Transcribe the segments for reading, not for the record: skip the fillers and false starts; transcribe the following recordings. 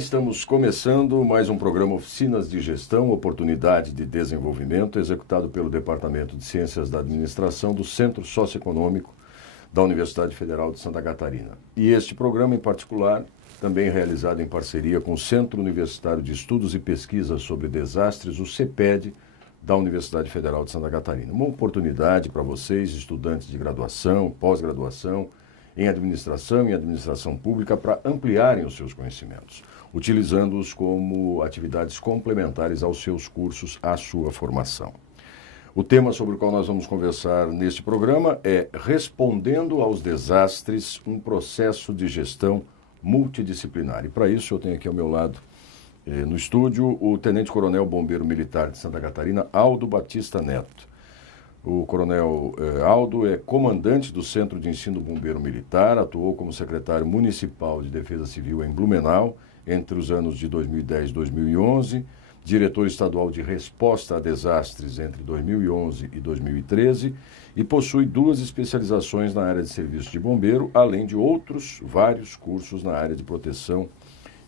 estamos começando mais um programa Oficinas de Gestão, Oportunidade de Desenvolvimento, executado pelo Departamento de Ciências da Administração do Centro Socioeconômico da Universidade Federal de Santa Catarina. E este programa em particular, também realizado em parceria com o Centro Universitário de Estudos e Pesquisas sobre Desastres, o CEPED, da Universidade Federal de Santa Catarina. Uma oportunidade para vocês, estudantes de graduação, pós-graduação, em administração e administração pública, para ampliarem os seus conhecimentos, utilizando-os como atividades complementares aos seus cursos, à sua formação. O tema sobre o qual nós vamos conversar neste programa é Respondendo aos Desastres, um processo de gestão multidisciplinar. E para isso eu tenho aqui ao meu lado, no estúdio, o Tenente Coronel Bombeiro Militar de Santa Catarina, Aldo Batista Neto. O Coronel Aldo é comandante do Centro de Ensino Bombeiro Militar, atuou como secretário municipal de Defesa Civil em Blumenau entre os anos de 2010 e 2011, diretor estadual de resposta a desastres entre 2011 e 2013 e possui 2 especializações na área de serviço de bombeiro, além de outros vários cursos na área de proteção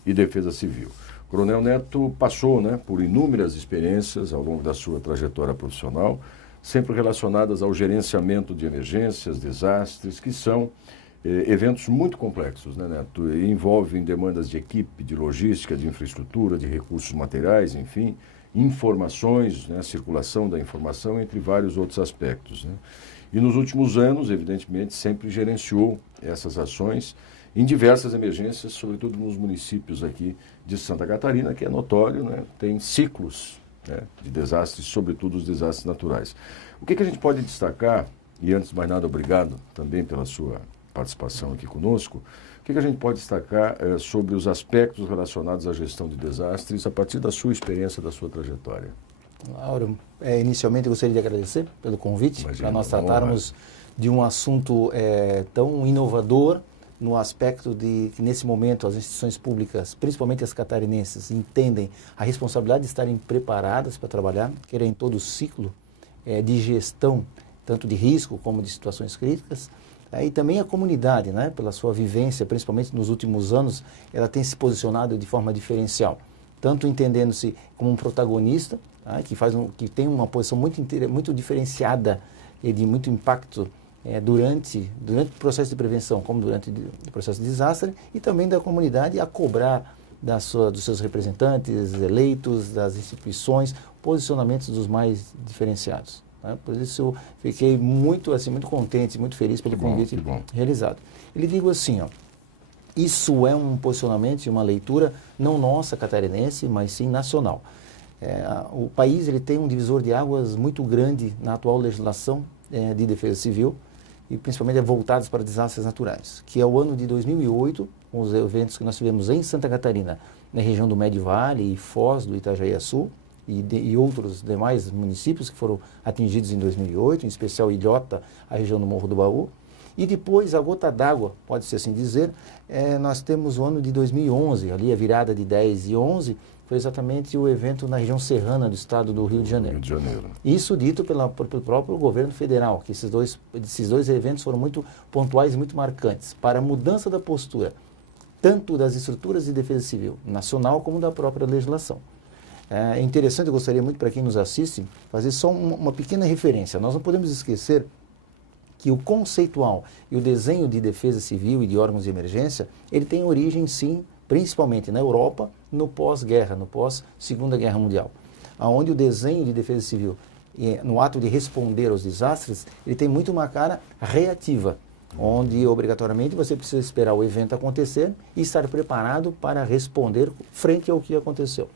e defesa civil. O Coronel Neto passou por inúmeras experiências ao longo da sua trajetória profissional, sempre relacionadas ao gerenciamento de emergências, desastres, que são eventos muito complexos, Neto? E envolvem demandas de equipe, de logística, de infraestrutura, de recursos materiais, enfim, informações, circulação da informação, entre vários outros aspectos. E nos últimos anos, evidentemente, sempre gerenciou essas ações em diversas emergências, sobretudo nos municípios aqui de Santa Catarina, que é notório, tem ciclos de desastres, sobretudo os desastres naturais. O que a gente pode destacar, e antes de mais nada, obrigado também pela sua participação aqui conosco, o que a gente pode destacar sobre os aspectos relacionados à gestão de desastres a partir da sua experiência, da sua trajetória? Lauro, inicialmente eu gostaria de agradecer pelo convite, para nós tratarmos de um assunto tão inovador, no aspecto de que, nesse momento, as instituições públicas, principalmente as catarinenses, entendem a responsabilidade de estarem preparadas para trabalhar, querer em todo o ciclo de gestão, tanto de risco como de situações críticas. E também a comunidade, pela sua vivência, principalmente nos últimos anos, ela tem se posicionado de forma diferencial, tanto entendendo-se como um protagonista, que tem uma posição muito diferenciada e de muito impacto durante o processo de prevenção, como durante o processo de desastre, e também da comunidade a cobrar dos seus representantes eleitos, das instituições, posicionamentos dos mais diferenciados. Por isso eu fiquei muito contente, muito feliz pelo convite realizado. Ele digo assim, isso é um posicionamento e uma leitura não nossa catarinense, mas sim nacional. O país ele tem um divisor de águas muito grande na atual legislação de defesa civil, e principalmente voltados para desastres naturais, que é o ano de 2008, com os eventos que nós tivemos em Santa Catarina, na região do Médio Vale e Foz do Itajaí-Açu, e outros demais municípios que foram atingidos em 2008, em especial Ilhota, a região do Morro do Baú. E depois, a gota d'água, pode-se assim dizer, nós temos o ano de 2011, ali a virada de 10 e 11, foi exatamente o evento na região serrana do estado do Rio de Janeiro. Isso dito pelo próprio governo federal, que esses dois eventos foram muito pontuais e muito marcantes para a mudança da postura, tanto das estruturas de defesa civil nacional como da própria legislação. É interessante, eu gostaria muito para quem nos assiste, fazer só uma pequena referência. Nós não podemos esquecer que o conceitual e o desenho de defesa civil e de órgãos de emergência, ele tem origem, sim, principalmente na Europa, no pós-guerra, no pós-Segunda Guerra Mundial, onde o desenho de defesa civil, no ato de responder aos desastres, ele tem muito uma cara reativa, onde obrigatoriamente você precisa esperar o evento acontecer e estar preparado para responder frente ao que aconteceu.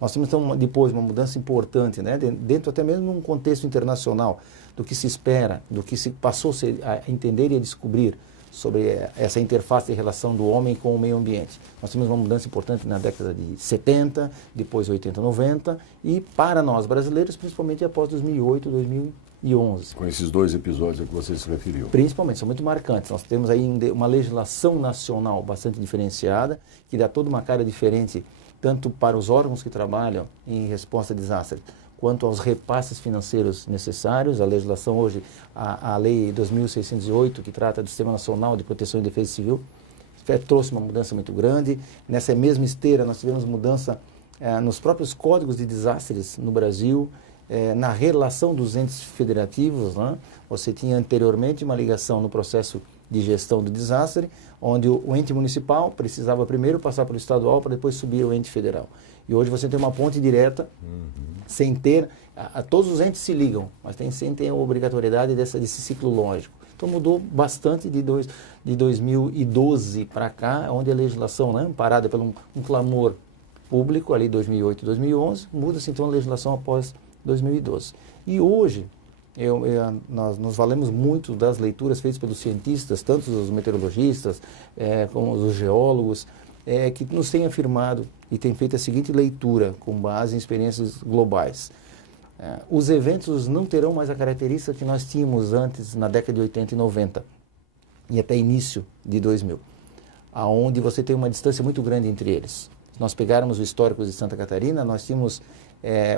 Nós temos então depois uma mudança importante, dentro até mesmo num contexto internacional, do que se espera, do que se passou a entender e a descobrir sobre essa interface de relação do homem com o meio ambiente. Nós tivemos uma mudança importante na década de 70, depois 80, 90, e para nós brasileiros, principalmente após 2008, 2011. Com esses 2 episódios a que você se referiu. Principalmente, são muito marcantes. Nós temos aí uma legislação nacional bastante diferenciada, que dá toda uma cara diferente, tanto para os órgãos que trabalham em resposta a desastres, quanto aos repasses financeiros necessários. A legislação hoje, a Lei 2.608, que trata do Sistema Nacional de Proteção e Defesa Civil, trouxe uma mudança muito grande. Nessa mesma esteira, nós tivemos mudança nos próprios códigos de desastres no Brasil, na relação dos entes federativos, né? Você tinha anteriormente uma ligação no processo de gestão do desastre, onde o ente municipal precisava primeiro passar pelo estadual para depois subir ao ente federal. E hoje você tem uma ponte direta, sem ter... todos os entes se ligam, mas sem ter a obrigatoriedade desse ciclo lógico. Então mudou bastante de 2012 para cá, onde a legislação, né, amparada por um clamor público, ali 2008 e 2011, muda-se então a legislação após 2012. E hoje, nós nos valemos muito das leituras feitas pelos cientistas, tanto os meteorologistas como os geólogos, que nos têm afirmado e têm feito a seguinte leitura com base em experiências globais. Os eventos não terão mais a característica que nós tínhamos antes, na década de 80 e 90, e até início de 2000, aonde você tem uma distância muito grande entre eles. Se nós pegarmos o histórico de Santa Catarina, nós tínhamos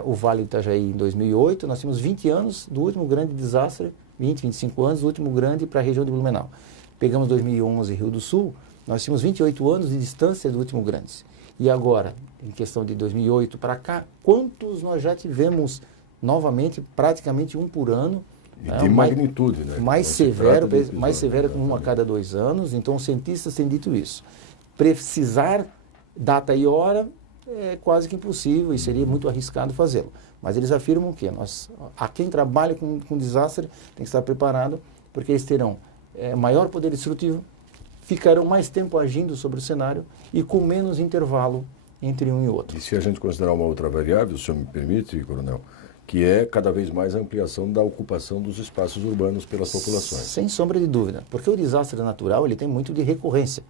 o Vale do Itajaí em 2008, nós tínhamos 20 anos do último grande desastre, 25 anos do último grande para a região de Blumenau. Pegamos 2011 Rio do Sul, nós tínhamos 28 anos de distância do último grande. E agora, em questão de 2008 para cá, quantos nós já tivemos novamente, praticamente um por ano? E de magnitude, né? Mais severo, com um a cada 2 anos. Então, os cientistas têm dito isso. Precisar data e hora é quase que impossível e seria muito arriscado fazê-lo. Mas eles afirmam que quem trabalha com desastre tem que estar preparado, porque eles terão maior poder destrutivo, ficarão mais tempo agindo sobre o cenário e com menos intervalo entre um e outro. E se a gente considerar uma outra variável, se o senhor me permite, coronel, que é cada vez mais a ampliação da ocupação dos espaços urbanos pelas populações. Sem sombra de dúvida, porque o desastre natural ele tem muito de recorrência.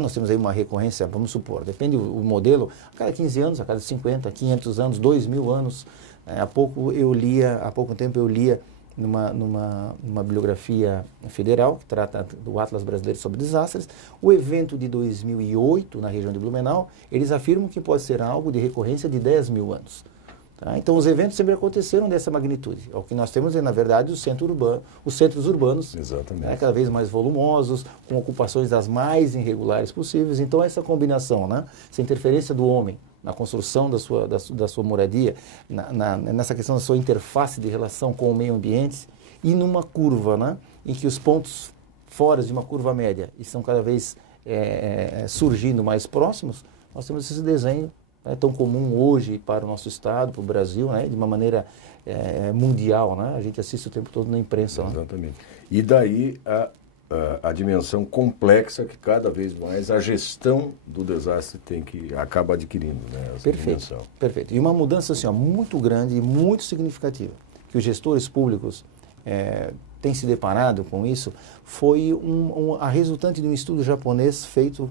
Nós temos aí uma recorrência, vamos supor, depende do modelo, a cada 15 anos, a cada 50, 500 anos, 2.000 anos. Há pouco tempo eu lia numa bibliografia federal, que trata do Atlas Brasileiro sobre Desastres, o evento de 2008, na região de Blumenau, eles afirmam que pode ser algo de recorrência de 10.000 anos. Então, os eventos sempre aconteceram dessa magnitude. O que nós temos é, na verdade, os centros urbanos, cada vez mais volumosos, com ocupações das mais irregulares possíveis. Então, essa combinação, essa interferência do homem na construção da sua moradia, nessa questão da sua interface de relação com o meio ambiente, e numa curva, em que os pontos fora de uma curva média estão cada vez surgindo mais próximos, nós temos esse desenho tão comum hoje para o nosso estado, para o Brasil, de uma maneira mundial, A gente assiste o tempo todo na imprensa. Exatamente. E daí a dimensão complexa que cada vez mais a gestão do desastre acaba adquirindo, essa dimensão. Perfeito. E uma mudança assim, muito grande e muito significativa, que os gestores públicos têm se deparado com isso, foi a resultante de um estudo japonês feito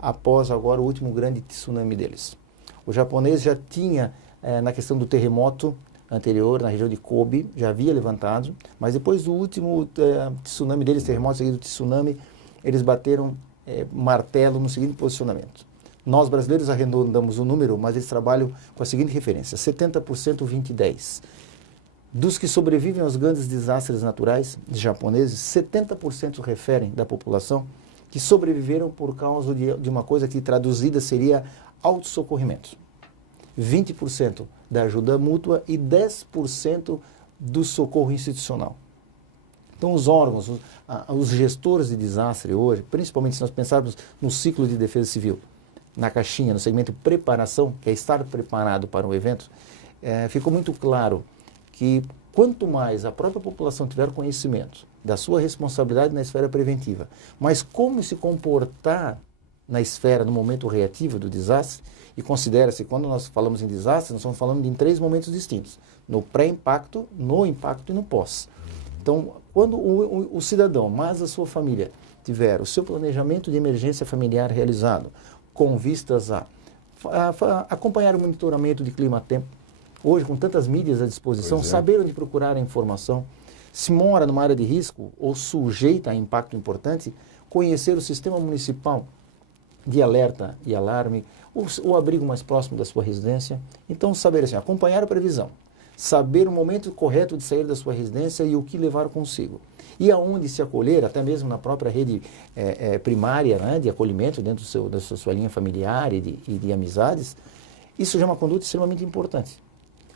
após agora o último grande tsunami deles. O japonês já tinha, na questão do terremoto anterior, na região de Kobe, já havia levantado, mas depois do último tsunami deles, terremoto seguido do tsunami, eles bateram martelo no seguinte posicionamento. Nós, brasileiros, arredondamos o número, mas eles trabalham com a seguinte referência, 70% 20-10. Dos que sobrevivem aos grandes desastres naturais japoneses, 70% referem da população que sobreviveram por causa de uma coisa que traduzida seria autossocorrimento. 20% da ajuda mútua e 10% do socorro institucional. Então, os órgãos, os gestores de desastre hoje, principalmente se nós pensarmos no ciclo de defesa civil, na caixinha, no segmento preparação, que é estar preparado para um evento, ficou muito claro que quanto mais a própria população tiver conhecimento da sua responsabilidade na esfera preventiva, mas como se comportar na esfera, no momento reativo do desastre, e considera-se, quando nós falamos em desastre, nós estamos falando em 3 momentos distintos, no pré-impacto, no impacto e no pós. Então, quando o cidadão, mas a sua família, tiver o seu planejamento de emergência familiar realizado, com vistas a acompanhar o monitoramento de clima-tempo, hoje com tantas mídias à disposição, saber onde procurar a informação, se mora numa área de risco ou sujeita a impacto importante, conhecer o sistema municipal de alerta e alarme, o abrigo mais próximo da sua residência. Então, saber assim, acompanhar a previsão, saber o momento correto de sair da sua residência e o que levar consigo. E aonde se acolher, até mesmo na própria rede primária, né, de acolhimento dentro da sua linha familiar e de amizades, isso já é uma conduta extremamente importante.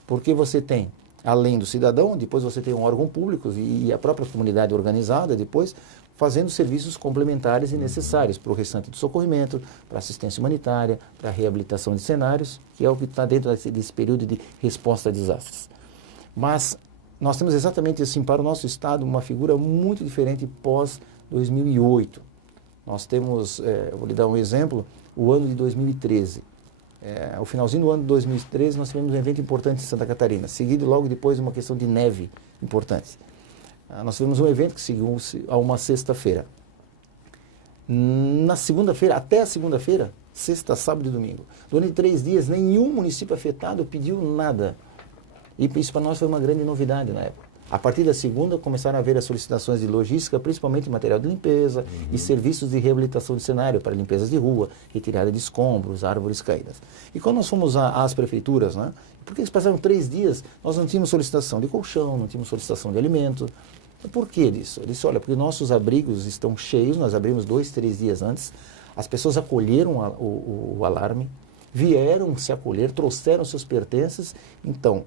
Porque você tem, além do cidadão, depois você tem um órgão público e a própria comunidade organizada depois fazendo serviços complementares e necessários para o restante do socorrimento, para assistência humanitária, para a reabilitação de cenários, que é o que está dentro desse período de resposta a desastres. Mas nós temos exatamente assim, para o nosso Estado, uma figura muito diferente pós-2008. Nós temos, eu vou lhe dar um exemplo, o ano de 2013. Ao finalzinho do ano de 2013, nós tivemos um evento importante em Santa Catarina, seguido logo depois uma questão de neve importante. Nós tivemos um evento que seguiu a uma sexta-feira. Na segunda-feira, até a segunda-feira, sexta, sábado e domingo, durante 3 dias, nenhum município afetado pediu nada. E isso para nós foi uma grande novidade na época. A partir da segunda, começaram a haver as solicitações de logística, principalmente material de limpeza e serviços de reabilitação de cenário para limpezas de rua, retirada de escombros, árvores caídas. E quando nós fomos às prefeituras, né, porque eles passaram 3 dias, nós não tínhamos solicitação de colchão, não tínhamos solicitação de alimento. Por que disso? Eu disse, olha, porque nossos abrigos estão cheios, nós abrimos 2, 3 dias antes, as pessoas acolheram o alarme, vieram se acolher, trouxeram seus pertences, então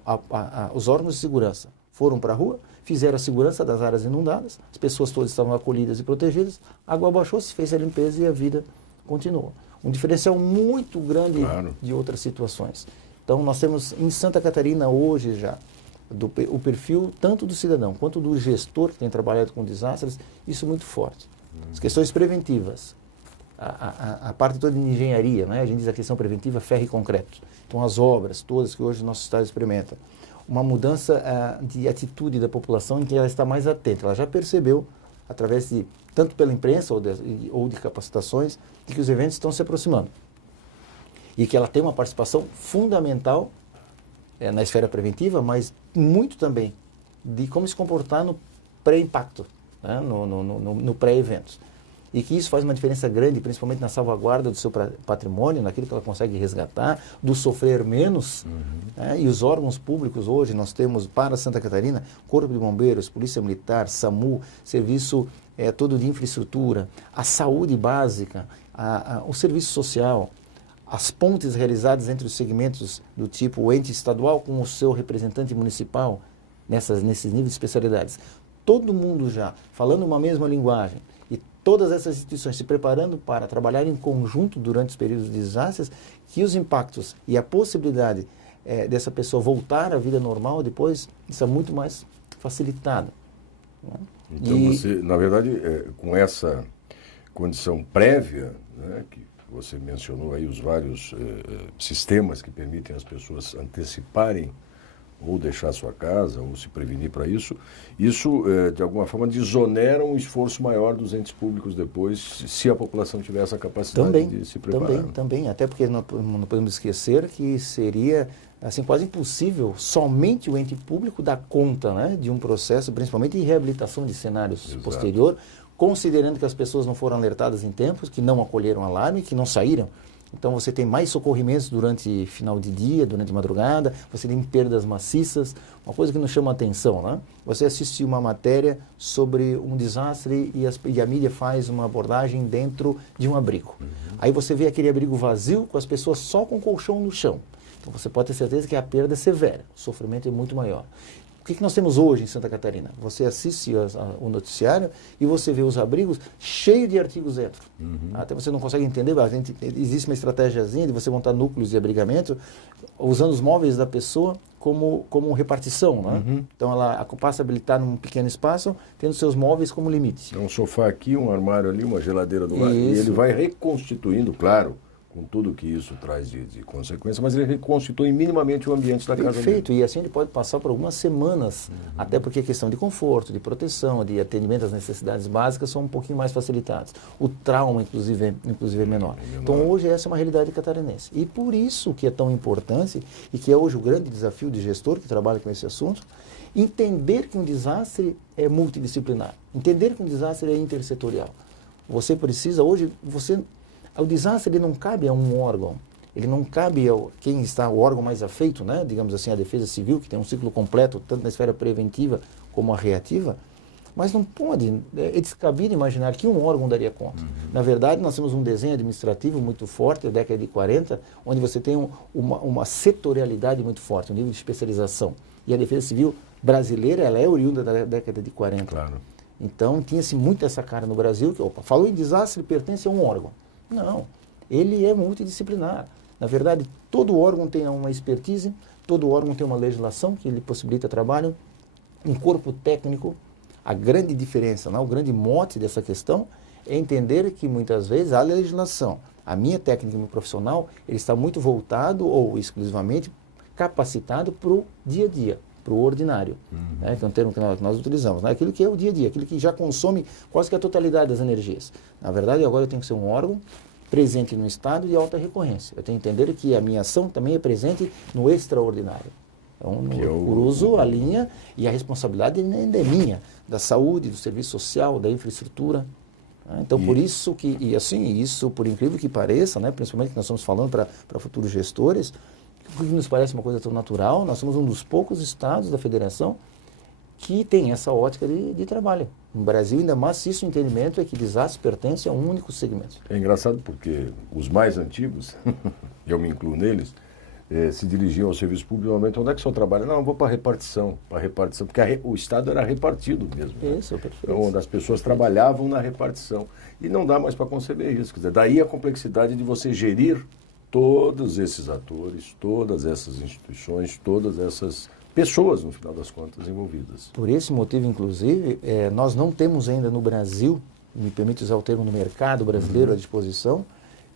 os órgãos de segurança foram para a rua, fizeram a segurança das áreas inundadas, as pessoas todas estavam acolhidas e protegidas, a água baixou, se fez a limpeza e a vida continuou. Um diferencial muito grande de outras situações. Então nós temos em Santa Catarina hoje já, o perfil tanto do cidadão quanto do gestor que tem trabalhado com desastres, isso muito forte. As questões preventivas, a parte toda de engenharia, né? A gente diz a questão preventiva, ferro e concreto. Então as obras todas que hoje o nosso Estado experimenta, uma mudança de atitude da população em que ela está mais atenta, ela já percebeu, através de, tanto pela imprensa ou de capacitações, de que os eventos estão se aproximando. E que ela tem uma participação fundamental na esfera preventiva, mas muito também de como se comportar no pré-impacto, né? no pré-eventos. E que isso faz uma diferença grande, principalmente na salvaguarda do seu patrimônio, naquilo que ela consegue resgatar, do sofrer menos. Né? E os órgãos públicos hoje, nós temos para Santa Catarina, Corpo de Bombeiros, Polícia Militar, SAMU, serviço todo de infraestrutura, a saúde básica, o serviço social, as pontes realizadas entre os segmentos do tipo o ente estadual com o seu representante municipal, nesses níveis de especialidades. Todo mundo já falando uma mesma linguagem e todas essas instituições se preparando para trabalhar em conjunto durante os períodos de desastres, que os impactos e a possibilidade dessa pessoa voltar à vida normal depois, isso é muito mais facilitado. Né? Então você, na verdade, com essa condição prévia, né, que você mencionou aí os vários sistemas que permitem as pessoas anteciparem ou deixar sua casa, ou se prevenir para isso, de alguma forma, desonera um esforço maior dos entes públicos depois, se a população tiver essa capacidade de se preparar. Também, até porque não podemos esquecer que seria assim, quase impossível somente o ente público dar conta, né, de um processo, principalmente de reabilitação de cenários posterior, considerando que as pessoas não foram alertadas em tempos, que não acolheram alarme, que não saíram. Então você tem mais socorrimentos durante final de dia, durante madrugada, você tem perdas maciças. Uma coisa que nos chama a atenção, né? Você assiste uma matéria sobre um desastre e a mídia faz uma abordagem dentro de um abrigo. Aí você vê aquele abrigo vazio com as pessoas só com colchão no chão. Então você pode ter certeza que a perda é severa, o sofrimento é muito maior. O que nós temos hoje em Santa Catarina? Você assiste o noticiário e você vê os abrigos cheios de artigos dentro. Até você não consegue entender, existe uma estratégiazinha de você montar núcleos de abrigamento usando os móveis da pessoa como repartição. Né? Então ela passa a habilitar num pequeno espaço, tendo seus móveis como limite. Um sofá aqui, um armário ali, uma geladeira do lado. E ele vai reconstituindo, claro, com tudo que isso traz de consequência, mas ele reconstitui minimamente o ambiente da casa dele. Perfeito, e assim ele pode passar por algumas semanas, até porque a questão de conforto, de proteção, de atendimento às necessidades básicas são um pouquinho mais facilitadas. O trauma, inclusive é menor. Então hoje essa é uma realidade catarinense. E por isso que é tão importante, e que é hoje o grande desafio de gestor que trabalha com esse assunto, entender que um desastre é multidisciplinar, entender que um desastre é intersetorial. Você precisa, hoje, o desastre ele não cabe a um órgão, ele não cabe ao quem está o órgão mais afeito, né? Digamos assim, a Defesa Civil, que tem um ciclo completo, tanto na esfera preventiva como a reativa, mas não pode, é descabido imaginar que um órgão daria conta. Na verdade, nós temos um desenho administrativo muito forte, da década de 40, onde você tem uma setorialidade muito forte, um nível de especialização. E a Defesa Civil brasileira, ela é oriunda da década de 40. Claro. Então, tinha-se muito essa cara no Brasil, que, falou em desastre, pertence a um órgão. Não, ele é multidisciplinar. Na verdade, todo órgão tem uma expertise, todo órgão tem uma legislação que lhe possibilita trabalho, um corpo técnico. A grande diferença, o grande mote dessa questão é entender que muitas vezes a legislação, a minha técnica e meu profissional, ele está muito voltado ou exclusivamente capacitado para o dia a dia, para o ordinário, né, que é um termo que nós utilizamos, né, aquilo que é o dia a dia, aquilo que já consome quase que a totalidade das energias. Na verdade, agora eu tenho que ser um órgão presente no estado de alta recorrência. Eu tenho que entender que a minha ação também é presente no extraordinário. Então, no uso, a linha e a responsabilidade ainda é minha, da saúde, do serviço social, da infraestrutura. Né? Então, por isso que, e assim, isso, por incrível que pareça, né, principalmente que nós estamos falando para futuros gestores, que nos parece uma coisa tão natural, nós somos um dos poucos estados da federação que tem essa ótica de trabalho. No Brasil, ainda mais se isso o entendimento é que desastre pertence a um único segmento. É engraçado porque os mais antigos, eu me incluo neles, se dirigiam ao serviço público, normalmente, onde é que o senhor trabalha? Não, eu vou para a repartição, porque o Estado era repartido mesmo. Isso, né? perfeito. Então, onde as pessoas trabalhavam na repartição. E não dá mais para conceber isso. Quer dizer, daí a complexidade de você gerir todos esses atores, todas essas instituições, todas essas pessoas, no final das contas, envolvidas. Por esse motivo, inclusive, nós não temos ainda no Brasil, me permite usar o termo no mercado brasileiro à disposição,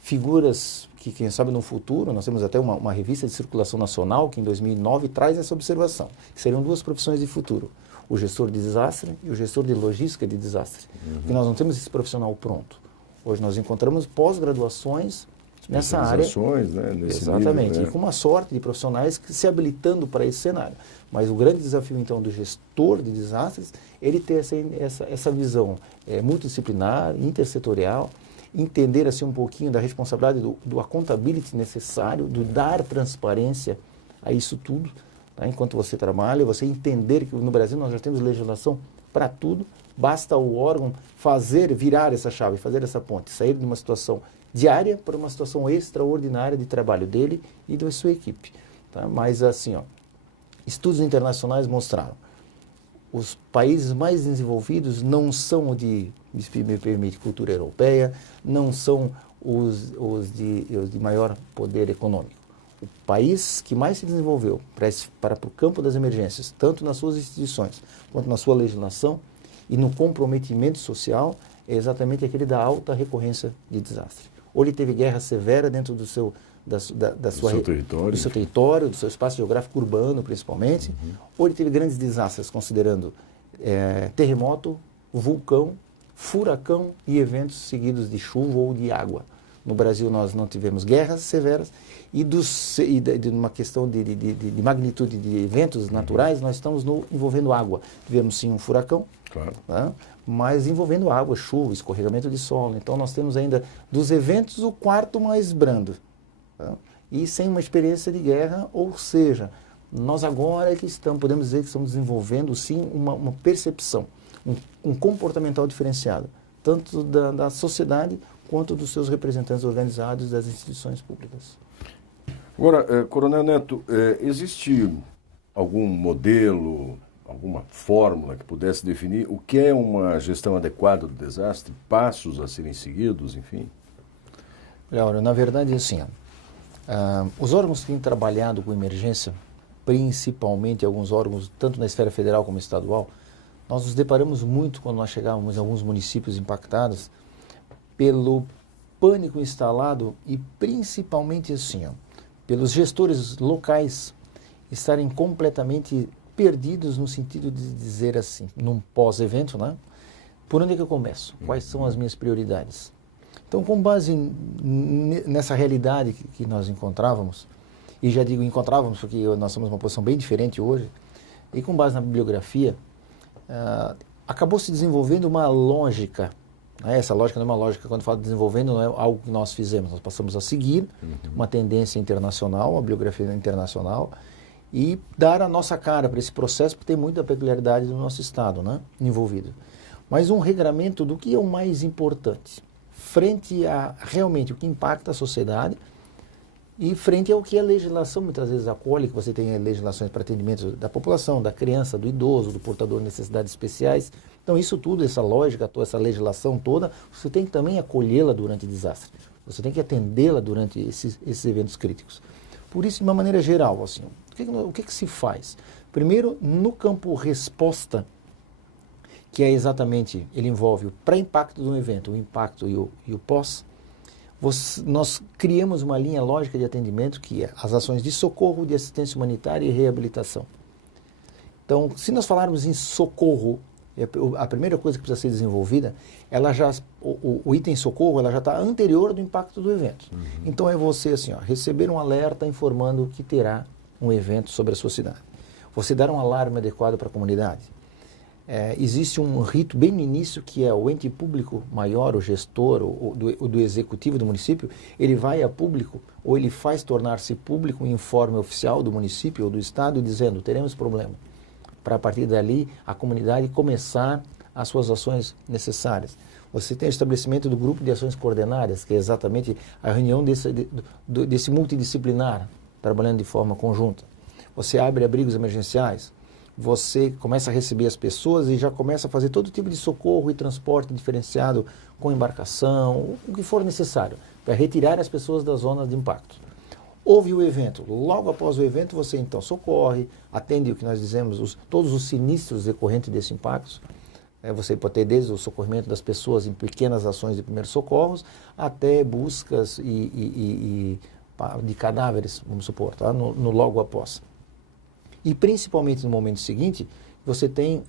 figuras que, quem sabe, no futuro, nós temos até uma revista de circulação nacional que em 2009 traz essa observação, que seriam duas profissões de futuro, o gestor de desastre e o gestor de logística de desastre. Porque nós não temos esse profissional pronto. Hoje nós encontramos pós-graduações nessa área. Né? Nesse exatamente, nível, né? e com uma sorte de profissionais que se habilitando para esse cenário. Mas o grande desafio, então, do gestor de desastres, ele ter essa visão multidisciplinar, intersetorial, entender assim um pouquinho da responsabilidade do accountability necessário, do dar transparência a isso tudo, tá? Enquanto você trabalha, você entender que no Brasil nós já temos legislação para tudo, basta o órgão virar essa chave, fazer essa ponte, sair de uma situação diária para uma situação extraordinária de trabalho dele e da sua equipe. Tá? Mas assim, estudos internacionais mostraram os países mais desenvolvidos não são me permite, cultura europeia, não são os de maior poder econômico. O país que mais se desenvolveu para o campo das emergências, tanto nas suas instituições quanto na sua legislação e no comprometimento social, é exatamente aquele da alta recorrência de desastre. Ou ele teve guerra severa dentro do seu território, do seu espaço geográfico urbano, principalmente, ou ele teve grandes desastres, considerando terremoto, vulcão, furacão e eventos seguidos de chuva ou de água. No Brasil nós não tivemos guerras severas e de uma questão de magnitude de eventos naturais, nós estamos envolvendo água. Tivemos sim um furacão, claro, né? Mas envolvendo água, chuva, escorregamento de solo. Então nós temos ainda dos eventos o quarto mais brando. Tá? E sem uma experiência de guerra, ou seja, nós agora é que podemos dizer que estamos desenvolvendo sim uma percepção, um comportamental diferenciado, tanto da sociedade quanto dos seus representantes organizados das instituições públicas. Agora, Coronel Neto, existe algum modelo, alguma fórmula que pudesse definir o que é uma gestão adequada do desastre, passos a serem seguidos, enfim? Laura, na verdade, assim, os órgãos que têm trabalhado com emergência, principalmente alguns órgãos, tanto na esfera federal como estadual, nós nos deparamos muito quando nós chegávamos em alguns municípios impactados pelo pânico instalado e principalmente assim, pelos gestores locais estarem completamente perdidos no sentido de dizer assim, num pós-evento, né? Por onde é que eu começo? Quais são as minhas prioridades? Então, com base nessa realidade que nós encontrávamos, e já digo encontrávamos porque nós somos uma posição bem diferente hoje, e com base na bibliografia, acabou se desenvolvendo uma lógica Essa lógica não é uma lógica, quando eu falo desenvolvendo, não é algo que nós fizemos. Nós passamos a seguir uma tendência internacional, uma biografia internacional, e dar a nossa cara para esse processo, porque tem muita peculiaridade do nosso Estado, né, envolvido. Mas um regramento do que é o mais importante, frente a realmente o que impacta a sociedade e frente ao que a legislação muitas vezes acolhe, que você tem legislações para atendimento da população, da criança, do idoso, do portador de necessidades especiais. Então isso tudo, essa lógica, toda essa legislação toda, você tem que também acolhê-la durante desastre. Você tem que atendê-la durante esses eventos críticos. Por isso, de uma maneira geral, assim, o que se faz? Primeiro, no campo resposta, que é exatamente, ele envolve o pré-impacto do evento, o impacto e o pós, nós criamos uma linha lógica de atendimento que é as ações de socorro, de assistência humanitária e reabilitação. Então, se nós falarmos em socorro, a primeira coisa que precisa ser desenvolvida, o item socorro ela já está anterior do impacto do evento. Então é você assim, receber um alerta informando que terá um evento sobre a sua cidade. Você dar um alarme adequado para a comunidade. Existe um rito bem no início que é o ente público maior, o gestor, o do executivo do município, ele vai a público ou ele faz tornar-se público um informe oficial do município ou do estado dizendo teremos problema. Para a partir dali a comunidade começar as suas ações necessárias. Você tem o estabelecimento do grupo de ações coordenadas, que é exatamente a reunião desse multidisciplinar, trabalhando de forma conjunta. Você abre abrigos emergenciais, você começa a receber as pessoas e já começa a fazer todo tipo de socorro e transporte diferenciado com embarcação, o que for necessário, para retirar as pessoas das zonas de impacto. Houve o evento, logo após o evento você então socorre, atende o que nós dizemos, todos os sinistros decorrentes desse impacto. Você pode ter desde o socorrimento das pessoas em pequenas ações de primeiros socorros até buscas de cadáveres, vamos supor, tá? no logo após. E principalmente no momento seguinte, você tem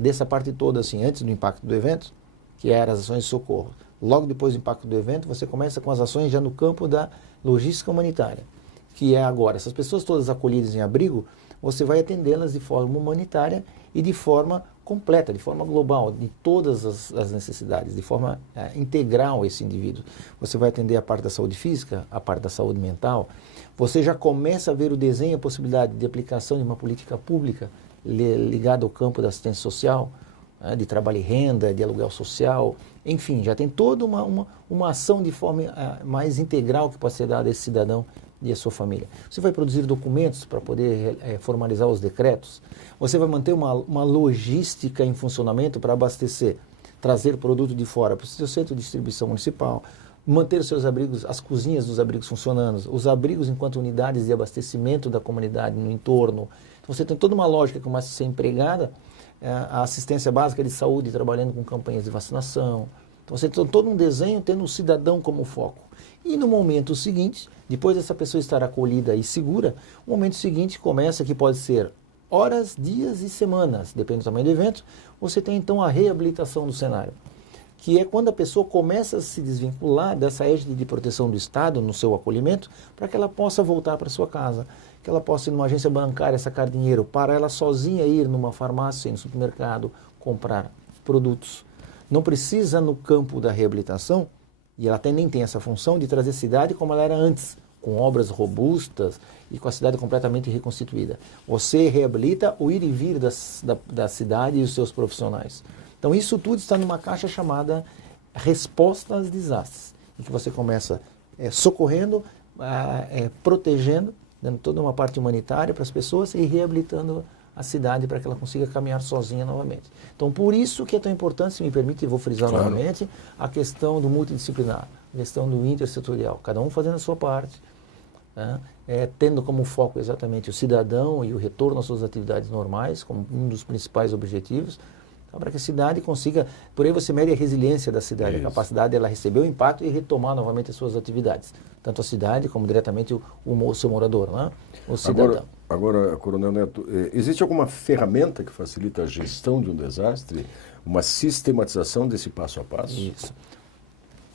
dessa parte toda, assim, antes do impacto do evento, que eram as ações de socorro. Logo depois do impacto do evento, você começa com as ações já no campo da logística humanitária, que é agora, essas pessoas todas acolhidas em abrigo, você vai atendê-las de forma humanitária e de forma completa, de forma global, de todas as necessidades, de forma integral esse indivíduo. Você vai atender a parte da saúde física, a parte da saúde mental. Você já começa a ver o desenho, a possibilidade de aplicação de uma política pública ligada ao campo da assistência social, de trabalho e renda, de aluguel social, enfim, já tem toda uma ação de forma mais integral que pode ser dada a esse cidadão e a sua família. Você vai produzir documentos para poder formalizar os decretos. Você vai manter uma logística em funcionamento para abastecer, trazer produto de fora para o seu centro de distribuição municipal, manter os seus abrigos, as cozinhas dos abrigos funcionando, os abrigos enquanto unidades de abastecimento da comunidade no entorno. Então, você tem toda uma lógica que começa a ser empregada, a assistência básica de saúde trabalhando com campanhas de vacinação. Então, você tem todo um desenho tendo o cidadão como foco. E no momento seguinte, depois dessa pessoa estar acolhida e segura, o momento seguinte começa, que pode ser horas, dias e semanas, depende do tamanho do evento, você tem então a reabilitação do cenário, que é quando a pessoa começa a se desvincular dessa égide de proteção do Estado no seu acolhimento, para que ela possa voltar para sua casa, que ela possa ir numa agência bancária sacar dinheiro, para ela sozinha ir numa farmácia, no supermercado, comprar produtos. Não precisa no campo da reabilitação, e ela até nem tem essa função, de trazer a cidade como ela era antes, com obras robustas e com a cidade completamente reconstituída. Você reabilita o ir e vir da cidade e os seus profissionais. Então isso tudo está numa caixa chamada resposta aos desastres, em que você começa socorrendo, protegendo, dando toda uma parte humanitária para as pessoas e reabilitando a cidade para que ela consiga caminhar sozinha novamente. Então, por isso que é tão importante, se me permite, vou frisar novamente, a questão do multidisciplinar, a questão do intersetorial, cada um fazendo a sua parte, tendo como foco exatamente o cidadão e o retorno às suas atividades normais, como um dos principais objetivos, para que a cidade consiga, por aí você mede a resiliência da cidade, a capacidade dela receber o impacto e retomar novamente as suas atividades, tanto a cidade como diretamente o seu morador, né? O cidadão. Agora, Coronel Neto, existe alguma ferramenta que facilita a gestão de um desastre? Uma sistematização desse passo a passo? Isso.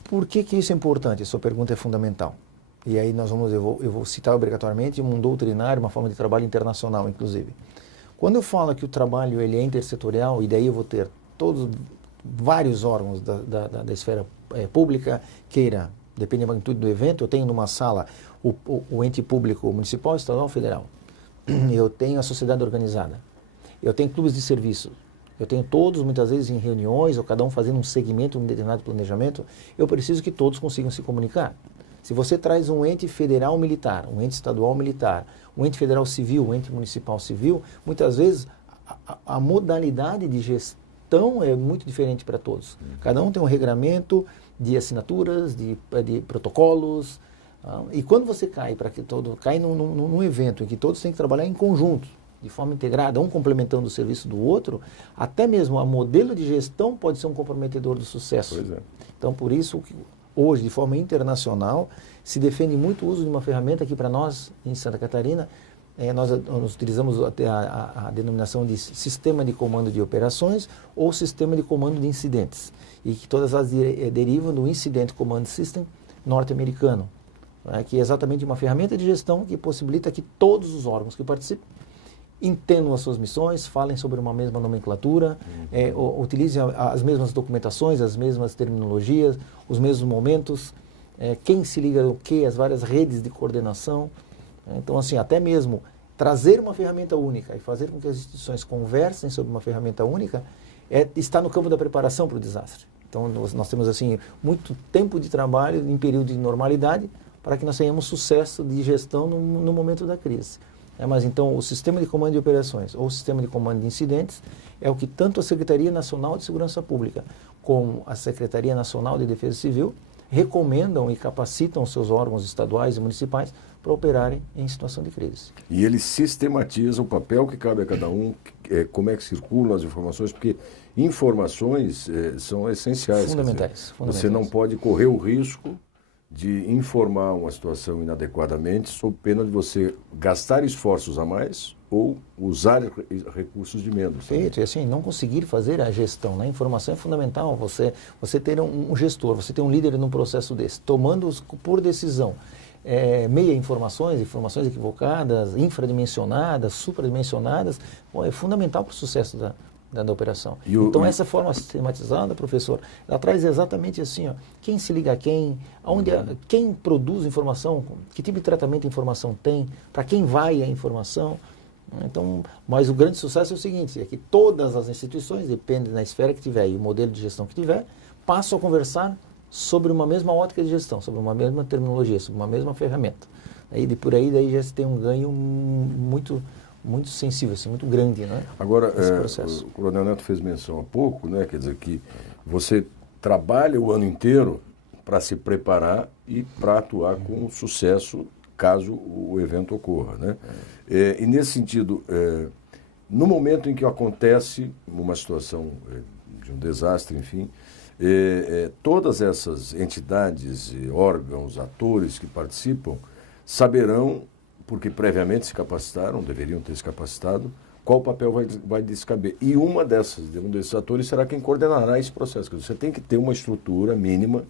Por que isso é importante? A sua pergunta é fundamental. E aí eu vou citar obrigatoriamente um doutrinário, uma forma de trabalho internacional, inclusive. Quando eu falo que o trabalho ele é intersetorial, e daí eu vou ter vários órgãos da esfera pública, queira, depende da magnitude do evento, eu tenho numa sala o ente público municipal, estadual, federal. Eu tenho a sociedade organizada. Eu tenho clubes de serviço. Eu tenho todos, muitas vezes, em reuniões, ou cada um fazendo um segmento, um determinado planejamento. Eu preciso que todos consigam se comunicar. Se você traz um ente federal militar, um ente estadual militar, um ente federal civil, um ente municipal civil, muitas vezes a modalidade de gestão é muito diferente para todos. Cada um tem um regramento de assinaturas, de protocolos. E quando você cai num evento em que todos têm que trabalhar em conjunto, de forma integrada, um complementando o serviço do outro, até mesmo a modelo de gestão pode ser um comprometedor do sucesso. Pois é. Então, por isso, hoje, de forma internacional, se defende muito o uso de uma ferramenta que, para nós, em Santa Catarina, nós utilizamos a denominação de sistema de comando de operações ou sistema de comando de incidentes, e que todas elas derivam do Incident Command System norte-americano, que é exatamente uma ferramenta de gestão que possibilita que todos os órgãos que participam entendam as suas missões, falem sobre uma mesma nomenclatura, utilizem as mesmas documentações, as mesmas terminologias, os mesmos momentos, quem se liga o quê, as várias redes de coordenação. Então, assim, até mesmo trazer uma ferramenta única e fazer com que as instituições conversem sobre uma ferramenta única está no campo da preparação para o desastre. Então, nós temos, assim, muito tempo de trabalho em período de normalidade para que nós tenhamos sucesso de gestão no momento da crise. Mas então o sistema de comando de operações ou o sistema de comando de incidentes é o que tanto a Secretaria Nacional de Segurança Pública como a Secretaria Nacional de Defesa Civil recomendam e capacitam os seus órgãos estaduais e municipais para operarem em situação de crise. E ele sistematiza o papel que cabe a cada um, como é que circulam as informações, porque informações são essenciais. Fundamentais. Você não pode correr o risco de informar uma situação inadequadamente sob pena de você gastar esforços a mais ou usar recursos de menos. Perfeito, e assim, não conseguir fazer a gestão, né? A informação é fundamental, você ter um gestor, você ter um líder num processo desse, tomando por decisão meia informações equivocadas, infradimensionadas, supradimensionadas, é fundamental para o sucesso da operação. Então, essa forma sistematizada, professor, ela traz exatamente assim, quem se liga a quem, quem produz informação, que tipo de tratamento a informação tem, para quem vai a informação. Então, mas o grande sucesso é o seguinte, é que todas as instituições, depende da esfera que tiver e o modelo de gestão que tiver, passam a conversar sobre uma mesma ótica de gestão, sobre uma mesma terminologia, sobre uma mesma ferramenta. Por aí daí já se tem um ganho muito sensível, assim, muito grande, né? Agora, o Coronel Neto fez menção há pouco, né? Quer dizer que você trabalha o ano inteiro para se preparar e para atuar com sucesso caso o evento ocorra, né? E nesse sentido, no momento em que acontece uma situação de um desastre, enfim, todas essas entidades, órgãos, atores que participam saberão, porque previamente se capacitaram, deveriam ter se capacitado, qual papel vai descaber. E um desses atores será quem coordenará esse processo. Você tem que ter uma estrutura mínima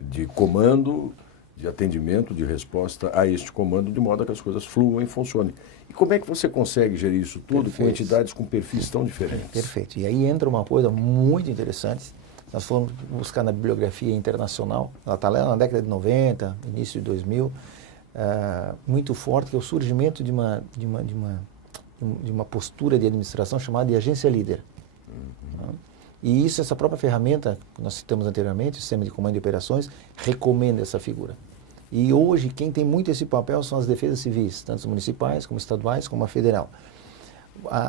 de comando, de atendimento, de resposta a este comando, de modo a que as coisas fluam e funcionem. E como é que você consegue gerir isso tudo com entidades com perfis tão diferentes? Perfeito. E aí entra uma coisa muito interessante. Nós fomos buscar na bibliografia internacional, ela está lá na década de 90, início de 2000, muito forte, que é o surgimento de uma postura de administração chamada de agência líder. E essa própria ferramenta, que nós citamos anteriormente, o sistema de comando de operações, recomenda essa figura. E hoje, quem tem muito esse papel são as defesas civis, tanto as municipais, como estaduais, como a federal.